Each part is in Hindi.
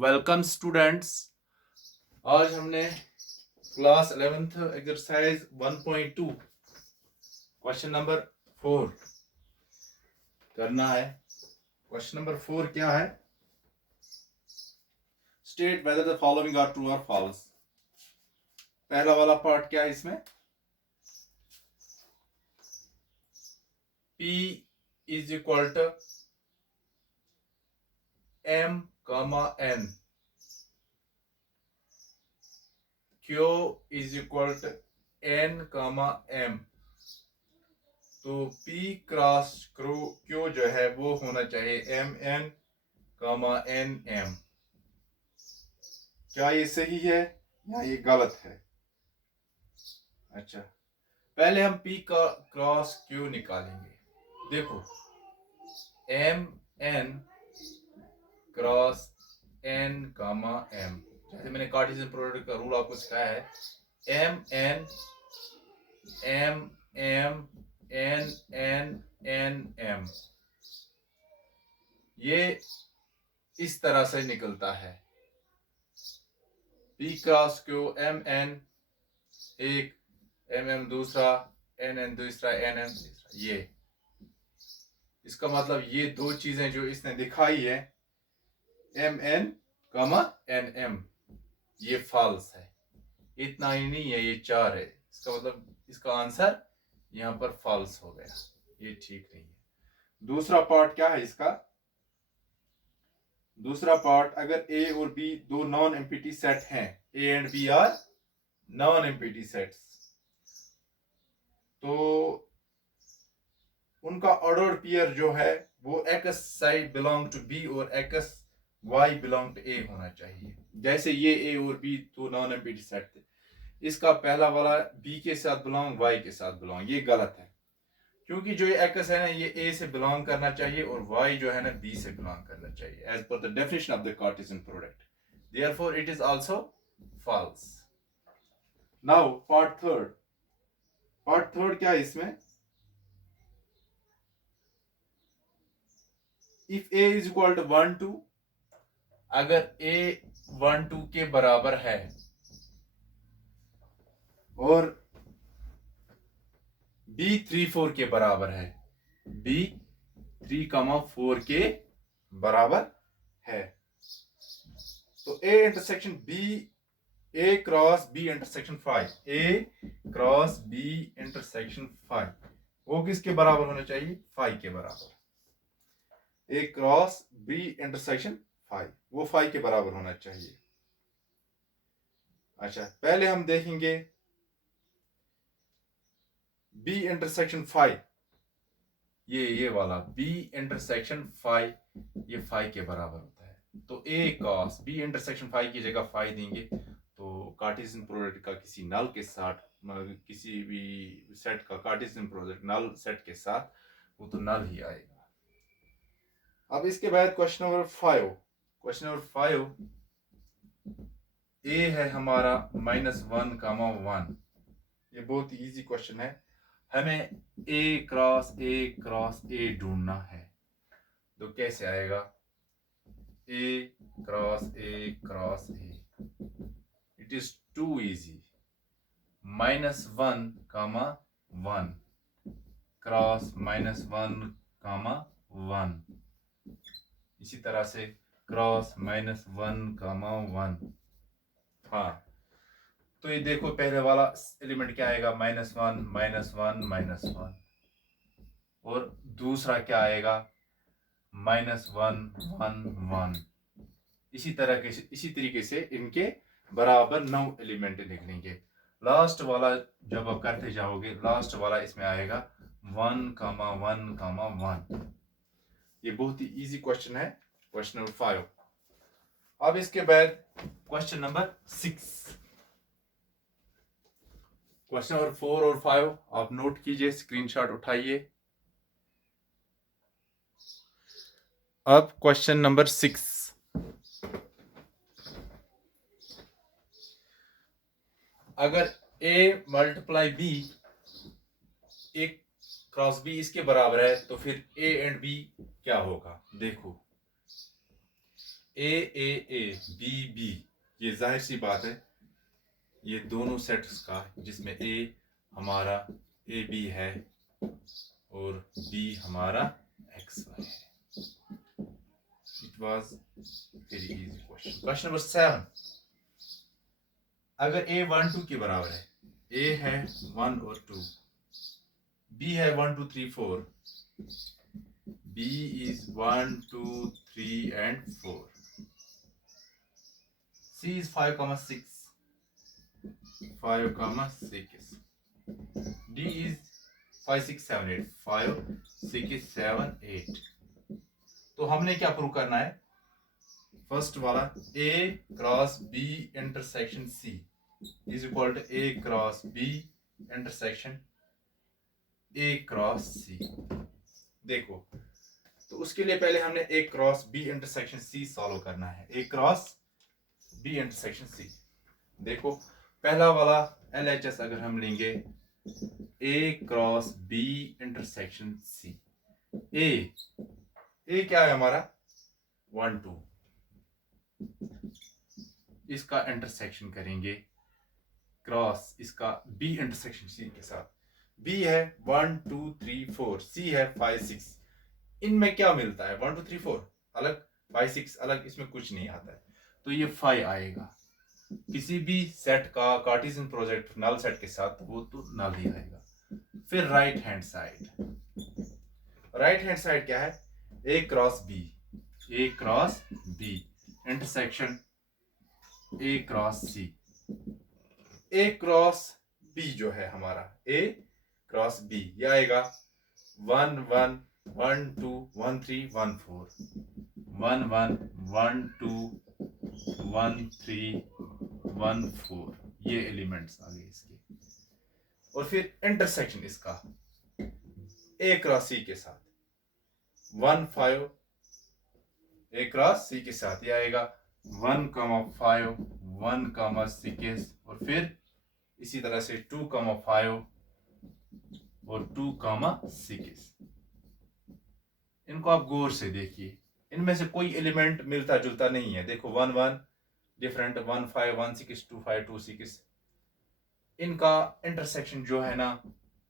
Welcome students. आज हमने class 11th exercise 1.2 question number 4 करना है। क्वेश्चन नंबर 4 क्या है? State whether the following are true or false. पहला वाला पार्ट क्या है इसमें? P is equal to M, N, Q is equal to N, M। तो P क्रॉस Q जो है वो होना चाहिए MN, NM। क्या ये सही है या ये गलत है? अच्छा, पहले हम P का क्रॉस Q निकालेंगे। देखो, MN क्रॉस N, M। जैसे मैंने कार्टेशियन प्रोडक्ट का रूल आपको सिखाया है, MN MM NM। ये इस तरह से निकलता है, P क्रॉस Q MN एक, MM दूसरा, NN दूसरा, NM तीसरा। ये इसका मतलब ये दो चीजें जो इसने दिखाई है MN, NM, ये फॉल्स है। इतना ही नहीं है, ये 4 है। इसका मतलब इसका आंसर यहां पर फॉल्स हो गया, ये ठीक नहीं है। दूसरा पार्ट क्या है इसका? दूसरा पार्ट, अगर A और B दो नॉन एम्प्टी सेट हैं, A and B are non empty sets, तो उनका ऑर्डर पेयर जो है वो x side belong to B और x y belong to A होना चाहिए। जैसे ये A और B तो नॉन एम्प्टी सेट थे, इसका पहला वाला B के साथ बिलोंग, Y के साथ बिलोंग। ये गलत है, क्योंकि जो ये x है ना, ये A से बिलोंग करना चाहिए और Y जो है ना B से बिलोंग करना चाहिए, as per the definition of the Cartesian product. Therefore it is also false. Now part third. Part third क्या है इसमें? If A is equal to 1 2, अगर A 1 2 के बराबर है और B 3 4 के बराबर है, B 3, 4 के बराबर है, तो A intersection B, A cross B intersection 5, A cross B intersection 5 वो किसके बराबर होना चाहिए? 5 के बराबर। A क्रॉस B इंटरसेक्शन 5 वो 5 के बराबर होना चाहिए। अच्छा, पहले हम देखेंगे B इंटरसेक्शन 5, ये वाला B इंटरसेक्शन 5, ये 5 के बराबर होता है। तो A क्रॉस B इंटरसेक्शन 5 की जगह 5 देंगे, तो कार्टेशियन प्रोडक्ट का किसी नल के साथ, किसी भी सेट का कार्टेशियन प्रोडक्ट नल सेट के साथ, वो तो नल ही आएगा। अब इसके बाद question number 5। Question number 5, A है हमारा -1, 1। ये बहुत ही इजी क्वेश्चन है। हमें A क्रॉस A ढूंढना है, तो कैसे आएगा? A cross A। It is too easy. -1, 1 cross -1, 1। इसी तरह से क्रॉस -1, 1। हाँ, तो ये देखो, पहले वाला एलिमेंट क्या आएगा? -1, -1, -1। और दूसरा क्या आएगा? -1, 1। इसी तरीके से इनके बराबर 9 एलिमेंट निकलेंगे। लास्ट वाला जब आप करते जाओगे, लास्ट वाला इसमें आएगा 1, 1, 1। ये बहुत ही इजी क्वेश्चन है, क्वेश्चन नंबर 5। अब इसके बाद क्वेश्चन नंबर 6। क्वेश्चन नंबर 4 और 5 आप नोट कीजिए, स्क्रीनशॉट उठाइए। अब क्वेश्चन नंबर 6, अगर A multiply B, A cross B इसके बराबर है, तो फिर A एंड B क्या होगा? देखो, ए बी बी, ये जाहिर सी बात है ये दोनों सेट्स का जिसमें ए हमारा ए बी है और बी हमारा एक्स वाई है। It was very easy question. Question number 7, अगर ए 1 2 के बराबर है, ए है 1 और 2, बी है 1 2 3 4, B is 1 2 3 and 4, C is 5 6, 5 6, D is 5 6 7 8, 5 6 7 8। तो हमने क्या प्रूव करना है? फर्स्ट वाला A cross B intersection C is equal to A cross B intersection A cross C। देखो, तो उसके लिए पहले हमने A cross B intersection C solve करना है। A cross B intersection C। देखो, पहला वाला LHS अगर हम लेंगे A cross B intersection C, A क्या है हमारा 1 2, इसका इंटरसेक्शन करेंगे क्रॉस इसका B इंटरसेक्शन C के साथ। B है 1 2 3 4, C है 5 6। इनमें क्या मिलता है? 1 2 3 4 अलग, 5 6 अलग, इसमें कुछ नहीं आता है, तो ये 5 आएगा। किसी भी सेट का कार्टेशियन प्रोडक्ट नल सेट के साथ वो तो नल ही आएगा। फिर right hand side, right hand side क्या है? A cross B, A cross B intersection A cross C। A cross B जो है हमारा A क्रॉस B, ये आएगा 1 1 1 2 1 3 1 4, 1 1 1 2 1 3 1 4, ये एलिमेंट्स आ गए इसके। और फिर इंटरसेक्शन इसका A क्रॉस C के साथ 1 5, A क्रॉस C के साथ ये आएगा 1 5 1 6, और फिर इसी तरह से 2 5 और 2 6। इनको आप गौर से देखिए, इनमें से कोई एलिमेंट मिलता जुलता नहीं है। देखो 1 1 डिफरेंट, 1 5 1 6 2 5 2 6। इनका इंटरसेक्शन जो है ना,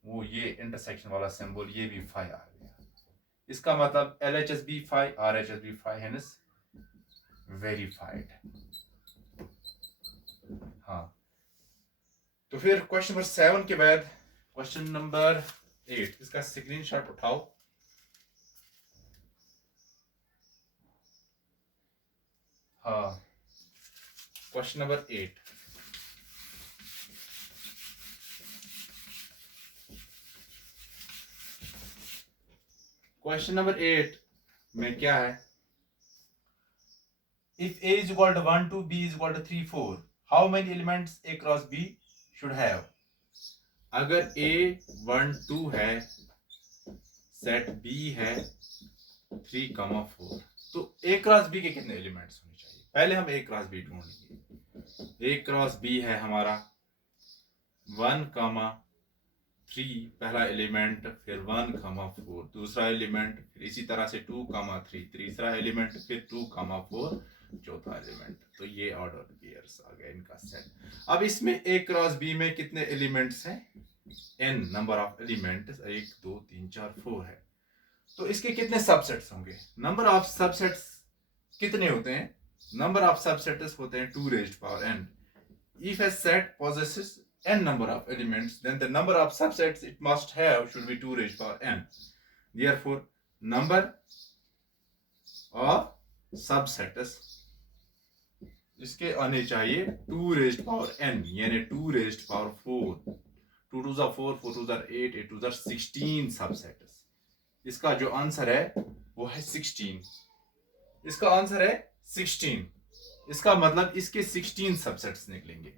वो ये इंटरसेक्शन वाला सिंबल ये भी 5 आ गया। इसका मतलब LHS भी 5, RHS भी 5, हेंस वेरीफाइड। हाँ, तो फिर क्वेश्चन नंबर 7 के बाद क्वेश्चन नंबर 8, इसका स्क्रीनशॉट उठाओ। हाँ, क्वेश्चन नंबर 8, क्वेश्चन नंबर 8 में क्या है? If A is equal to 1 2, B is equal to 3 4, how many elements A cross B should have? अगर A 1 2 है, सेट B है 3 4, तो A क्रॉस B के कितने एलिमेंट्स होने चाहिए? पहले हम A क्रॉस B ढूंढेंगे। A क्रॉस B है हमारा 1 3 पहला एलिमेंट, फिर 1 4 दूसरा एलिमेंट, फिर इसी तरह से 2 3 तीसरा एलिमेंट, फिर 2 4 चौथा एलिमेंट। तो ये ऑर्डर पेयर्स आ गया इनका सेट। अब इसमें A क्रॉस B में कितने एलिमेंट्स हैं? n नंबर ऑफ एलिमेंट्स, 1 2 3 4 4 है। तो इसके कितने सबसेट्स होंगे? नंबर ऑफ सबसेट्स कितने होते हैं? नंबर ऑफ सबसेट्स होते हैं 2 raised power n। If a set possesses n number of elements, then the number of subsets it must have should be 2 raised power n. Therefore, number of subsets इसके आने चाहिए 2 raised power n, यानी 2 raised power 4। 2 2 4, 4 2 8, 8 2 16 सबसेट्स। इसका जो आंसर है वो है 16। इसका आंसर है 16। इसका मतलब इसके 16 सबसेट्स निकलेंगे।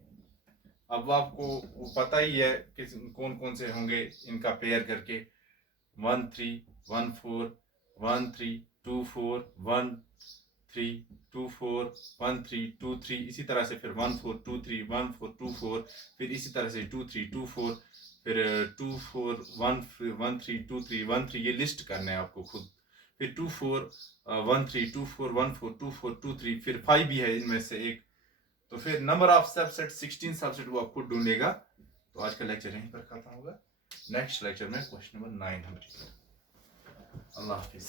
अब आपको वो पता ही है कि कौन कौन से होंगे, इनका पेयर करके 1 3 1 4 1 3 2 4 1 3 2 4 1 3 2 3, इसी तरह से फिर 1 4 2 3 1 4 2 4, फिर इसी तरह से 2 3 2 4, फिर 2 4 1 1 3 2 3 1 3। ये लिस्ट करना है आपको खुद। फिर 2 4 1 3 2 4 1 4 2 4 2 3 फिर 5 भी है इनमें से एक, तो फिर नंबर ऑफ सबसेट 16 सबसेट वो आपको ढूंढेगा। तो आज का लेक्चर यहीं पर खत्म होगा। नेक्स्ट लेक्चर में क्वेश्चन नंबर 9 हम अल्लाह हाफिज।